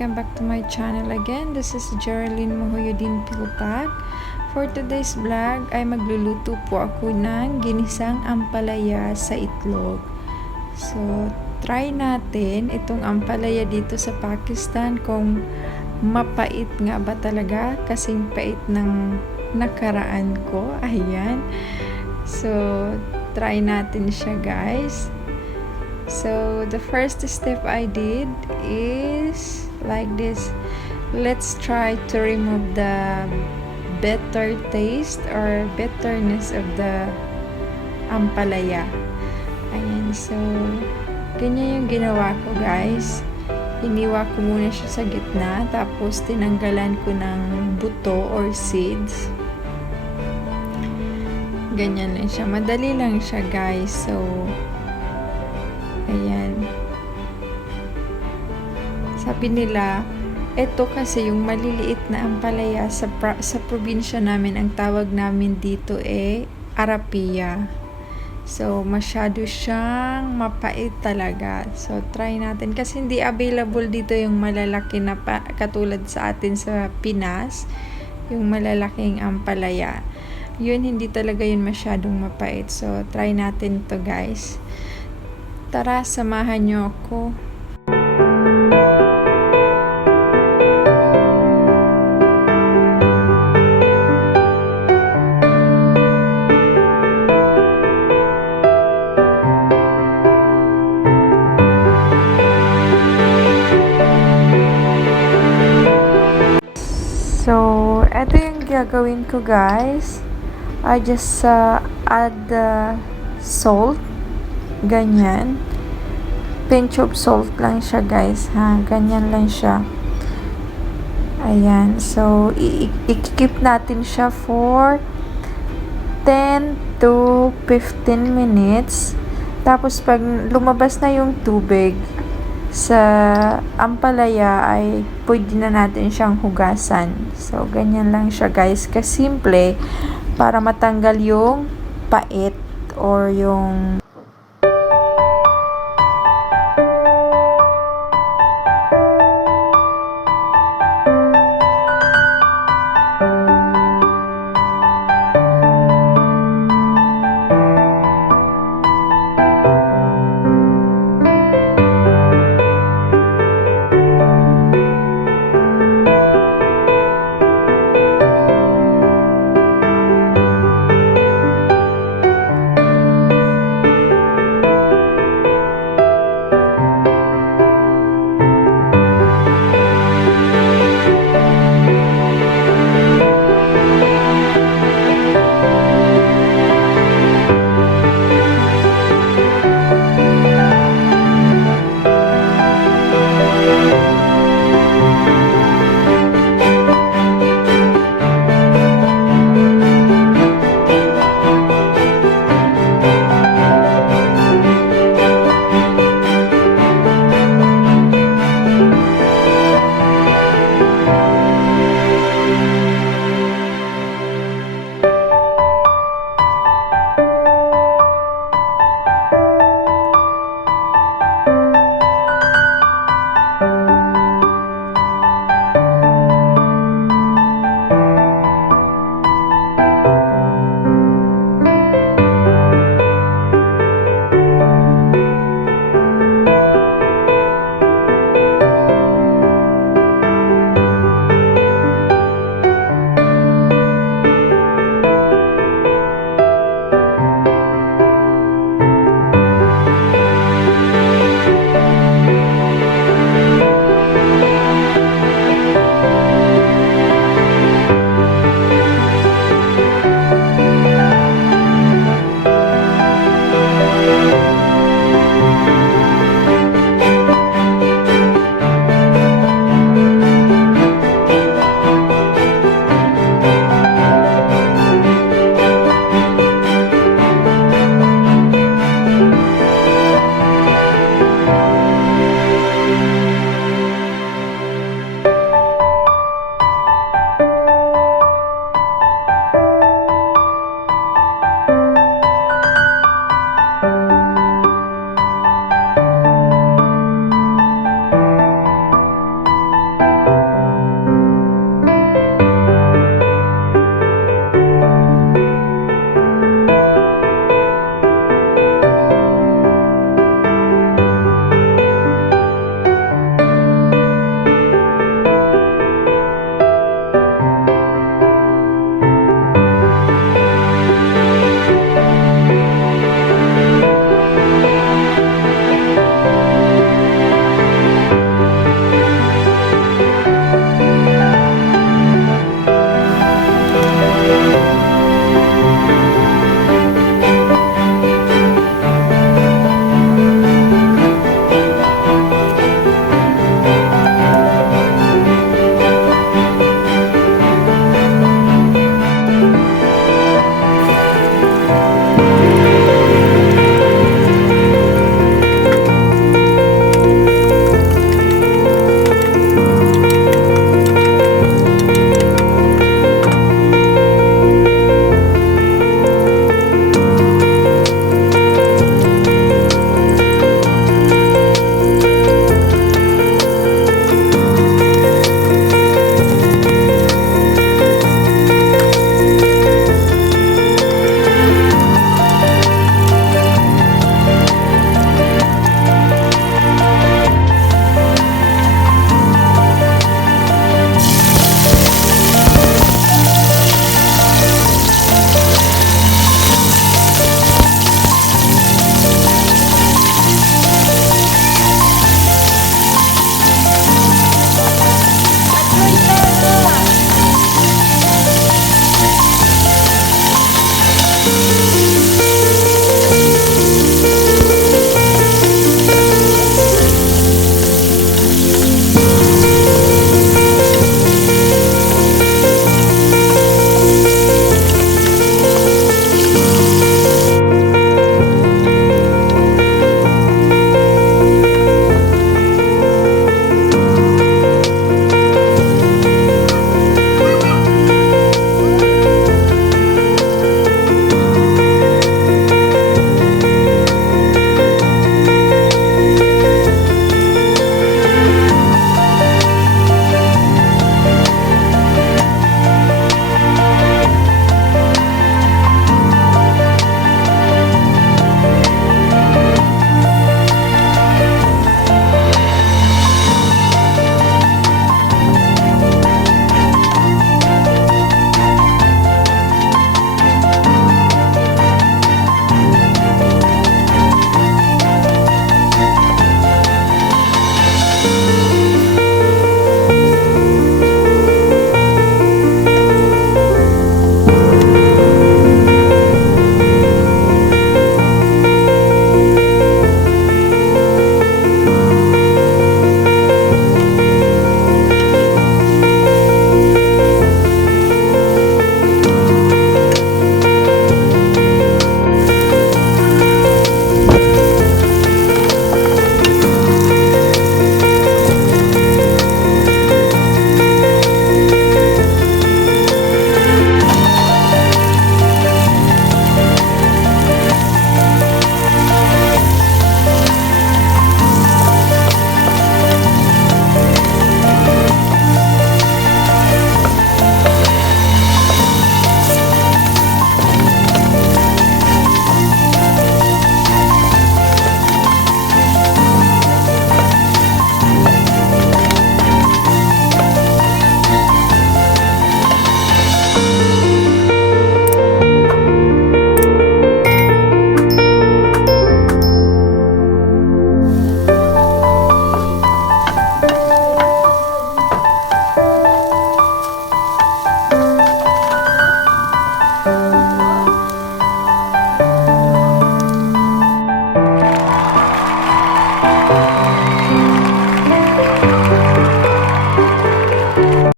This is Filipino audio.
welcome back to my channel again. This is Geraldine Mahuyudin Pilpak. For today's vlog ay magluluto po ako ng ginisang ampalaya sa itlog. So, try natin itong ampalaya dito sa Pakistan kung mapait nga ba talaga, kasing pait ng nakaraan ko. Ayan. So, try natin siya, guys. So, the first step I did is like this. Let's try to remove the bitter taste or bitterness of the ampalaya. Ayan, so, ganyan yung ginawa ko, guys. Hiniwa ko muna siya sa gitna, tapos tinanggalan ko ng buto or seeds. Ganyan lang siya. Madali lang siya, guys. So, ayan. Sabi nila, ito kasi yung maliliit na ampalaya sa probinsya namin, ang tawag namin dito arapia. So, masyado siyang mapait talaga. So, try natin. Kasi hindi available dito yung malalaki na katulad sa atin sa Pinas. Yung malalaking ampalaya. Yun, hindi talaga yun masyadong mapait. So, try natin to, guys. Tara, samahan nyo ako. So, ito yung gagawin ko, guys. I just add the salt. Ganyan. Pinch of salt lang siya, guys, ha. Ganyan lang siya. Ayan. So, i-keep natin siya for 10 to 15 minutes. Tapos, pag lumabas na yung tubig sa ampalaya, ay pwede na natin siyang hugasan. So, ganyan lang siya, guys. Kasimple, para matanggal yung pait or yung